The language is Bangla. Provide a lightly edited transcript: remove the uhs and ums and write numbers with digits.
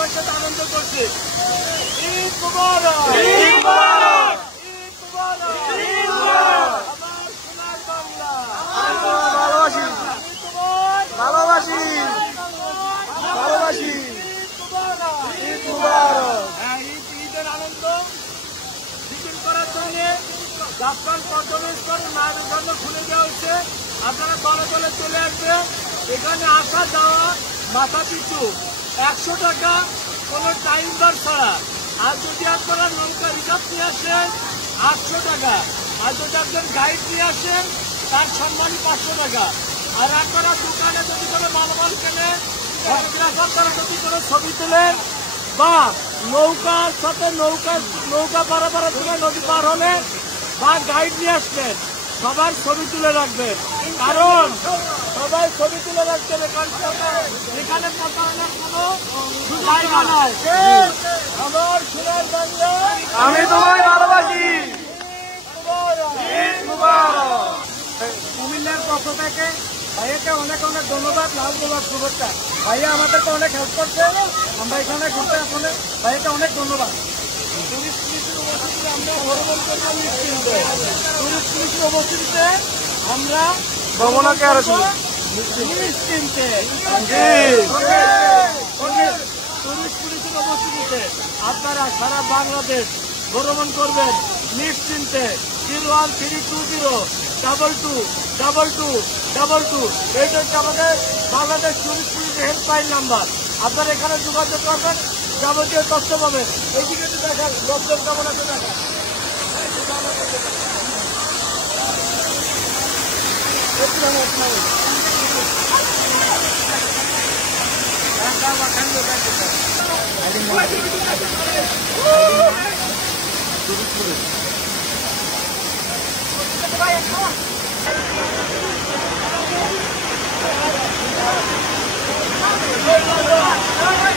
সবার সাথে আনন্দ করছি। ঈদ মুবারক, ঈদ মুবারক, ঈদ মুবারক, ঈদ মুবারক। আমার সোনার বাংলা, ভালোবাসি ভালোবাসি ভালোবাসি। ঈদ মুবারক। ঈদের আনন্দ বিক্রি করার জন্য জাফরান পর্যবেশ করে মায়ের জন্য খুলে দেওয়া হচ্ছে। আপনারা দলে দলে চলে আসবেন। এখানে আসা যাওয়া মাথা পিছু 100 টাকা, কোন টাইম বার ছাড়া। আর যদি আপনারা নৌকা রিজার্ভ নিয়ে আসেন 800 টাকা। আর যদি আপনার গাইড নিয়ে আসেন তার সম্মানই 500 টাকা। আর আপনারা দোকানে যদি কোনো মালামাল কেনেন, ফটোগ্রাফার তারা যদি কোনো ছবি তোলেন বা নৌকার সাথে নৌকা পারাপার থেকে নদী পার হলে বা গাইড নিয়ে আসবেন, সবার ছবি তুলে রাখবেন। কারণ সবাই ছবি তুলে রাখতে হবে, এখানে প্রতারণার কোনো জায়গা নাই। আমার সোনার বাংলা, আমি তোমায় ভালোবাসি। ঈদ মুবারক। কুমিল্লার পক্ষ থেকে ভাইয়াকে অনেক অনেক ধন্যবাদ, লাল গোলাপ শুভেচ্ছা। ভাইয়া আমাদেরকে অনেক হেল্প করছে। আমরা এখানে ঘুরতে আসলে ভাইয়াকে অনেক ধন্যবাদ। টুরিস্ট পুলিশের উপস্থিতিতে আমরা ভ্রমণ করবো নিশ্চিন্তে। টুরিস্ট পুলিশের উপস্থিতিতে আমরা ভ্রমণকে আরো নিশ্চিন্তে। টুরিস্ট পুলিশের উপস্থিতিতে আপনারা সারা বাংলাদেশ ভ্রমণ করবেন নিশ্চিন্তে। 01320222222 এইটা হচ্ছে আমাদের বাংলাদেশ টুরিস্ট পুলিশের হেল্পলাইন নাম্বার। আপনারা এখানে যোগাযোগ করবেন, যাবতীয় তথ্য পাবেন। এইদিকে দেখান লোকজন কেমন আছে দেখা। ভাই